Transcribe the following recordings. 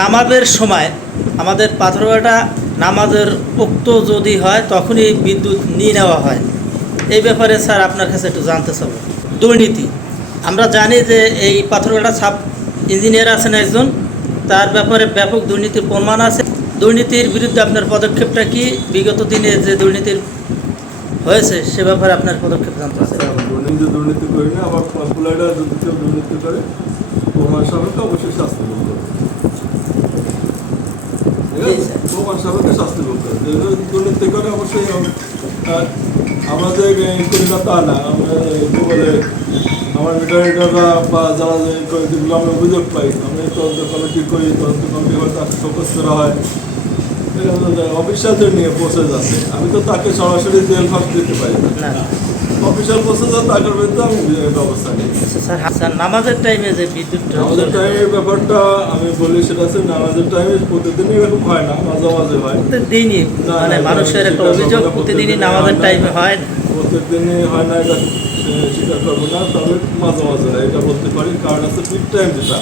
নামাজের সময় আমাদের পাথরঘাটা নামাজের উক্ত যদি হয়, তখনই বিদ্যুৎ নিয়ে নেওয়া হয়। এই ব্যাপারে স্যার আপনার কাছে একটু জানতে চাব। দুর্নীতি। আমরা জানি যে এই পাথরঘাটা সাব ইঞ্জিনিয়ার আছেন একজন, তার ব্যাপারে ব্যাপক দুর্নীতির প্রমাণ আছে। দুর্নীতির বিরুদ্ধে আপনার পদক্ষেপটা কি? বিগত দিনে যে দুর্নীতির হয়েছে, সে ব্যাপারে আপনার পদক্ষেপ জানতে চাই। দুর্নীতি দুর্নীতি করি না, আবার যদি কেউ দুর্নীতি করে অবশ্যই শাস্তি ভোগ করবে ঠিক আছে? জি, স্যার। প্রমাণ সাপেক্ষে শাস্তি ভোগ দুর্নীতি করে অবশ্যই আমরা যে করি না তা না এই আমার বা যারা করে যেগুলো আমরা অভিযোগ পাই, আমরা তদন্ত কমিটি করি, তদন্ত হয় তাকে ফোকাস করা হয়। অফিসারদের নিয়ে প্রসেস আছে। আমি তো তাকে সরাসরি জেল ফাঁস দিতে পারি না। অফিসিয়াল প্রসেসর তার বিরুদ্ধে আমি ব্যবস্থা নিই। আচ্ছা, স্যার স্যার নামাজের টাইমে যে বিদ্যুৎটা আমাদের টাইমের ব্যাপারটা আমি বলি সেটা হচ্ছে নামাজের টাইমে প্রতিদিনই এরকম হয় না মাঝে মাঝে হয়। প্রতিদিনই মানে মানুষের একটা অভিযোগ প্রতিদিনই নামাজের টাইমে হয়। প্রত্যেকদিনই হয় না এটা স্বীকার করব না তবে মাঝে মাঝে হয় এটা বলতে পারি। কারণ হচ্ছে পিক টাইম যেটা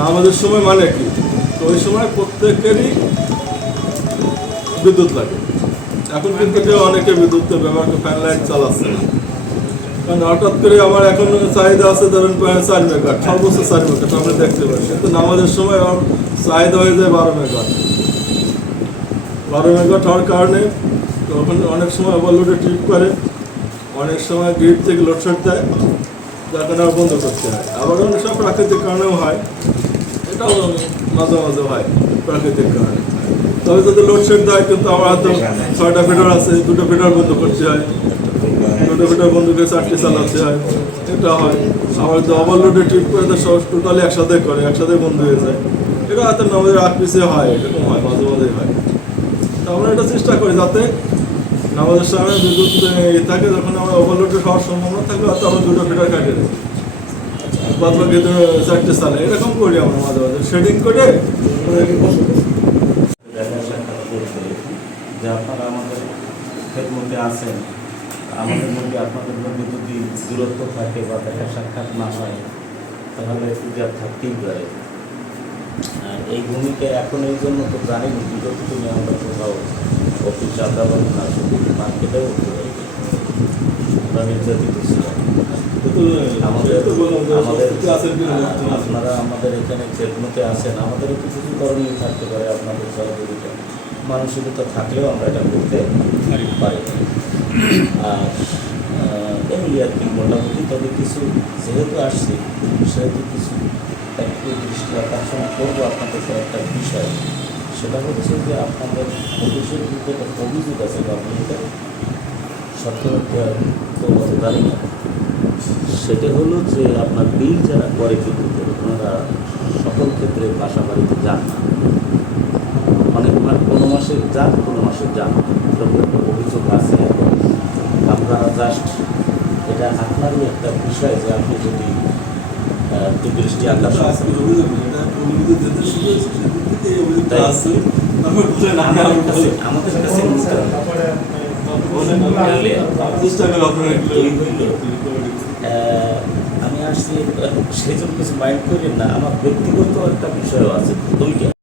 নামাজের সময় মানে কি? তো ওই সময় প্রত্যেকেরই বিদ্যুৎ লাগে। এখন কিন্তু অনেকে বিদ্যুৎ ব্যবহার করে ফ্যান লাইট চালাচ্ছে না। কারণ হঠাৎ করে আমার এখন চাহিদা আছে ধরেন চার মেগাট সর্বোচ্চ চার মেগাট আমরা দেখতে পাই কিন্তু নামাজের সময় আমার চাহিদা হয়ে যায় বারো মেগাট বারো মেগাট হওয়ার কারণে তখন অনেক সময় ওভারলোডে ট্রিপ করে, অনেক সময় গ্রিড থেকে লোডশেড দেয়, যার কারণে বন্ধ করতে হয়। আবার অনেক সময় প্রাকৃতিক কারণেও হয়, এটাও মাঝে মাঝে হয়, প্রাকৃতিক কারণে। তবে যদি লোডশেড দেয়, কিন্তু আমার হয়তো ছয়টা ফিটার আছে, দুটো ফিটার বন্ধ করতে হয়। দুটো ফিটার বন্ধ করে চারটে চালাতে হয়, এটা হয়। আবার যদি ওভারলোডে ট্রিপ করে তো সব টোটালি একসাথে করে, একসাথে বন্ধ হয়ে যায়। এটা হয়তো আমাদের আগ পিসে হয়, এরকম হয়, মাঝে মাঝে হয়। তা আমরা এটা চেষ্টা করি যাতে নামাজের সময় বিদ্যুৎ এ থাকে, যখন আমরা ওভারলোডে হওয়ার সম্ভাবনা থাকলে হয়তো আমরা দুটো ফিটার কাটিয়ে দেবো। বাদ বাকি তো চারটে সালে এরকম করি আমরা মাঝে মাঝে। শেডিং করে দেখা সাক্ষাৎ করতে যে আপনারা আমাদের খেদমতে আছেন, আমাদের মধ্যে আপনাদের মধ্যে যদি দূরত্ব থাকে বা দেখা সাক্ষাৎ না হয়, তাহলে পূজা থাকতেই পারে। এই ভূমিকা এখন এই জন্য তো জানি না বিগত দিনে আমরা কোথাও অফিস আদালত না মার্কেটেও নির্যাতিত ছিলাম। আমাদের আপনারা আমাদের এখানে খেদমতে আছেন, আমাদেরও কিছু কিছু করণীয় থাকতে পারে আপনাদের সহযোগিতা। মানসিকতা থাকলেও আমরা এটা করতে পারি আর এই আর কি, মোটামুটি তবে কিছু যেহেতু আসছি, সেহেতু কিছু একটু দৃষ্টি আকর্ষণ করব আপনাদের একটা বিষয়। সেটা হচ্ছে যে আপনাদের অফিসের বিরুদ্ধে একটা অভিযোগ আছে গভর্নমেন্টে। সরকার জানি না। সেটা হলো যে আপনার বিল যারা করে বিদ্যুতের ওনারা সকল ক্ষেত্রে বাসা বাড়িতে যান না। যান কোনো মাসে যান। এরকম একটা অভিযোগ আছে। আমরা জাস্ট এটা আপনারই একটা বিষয় যে আপনি যদি আহ, দৃষ্টি আকর্ষণ আমি আমাদের কাছে আসছি আহ, সেই জন্য কিছু মাইন্ড করি না আমার ব্যক্তিগত একটা বিষয় আছে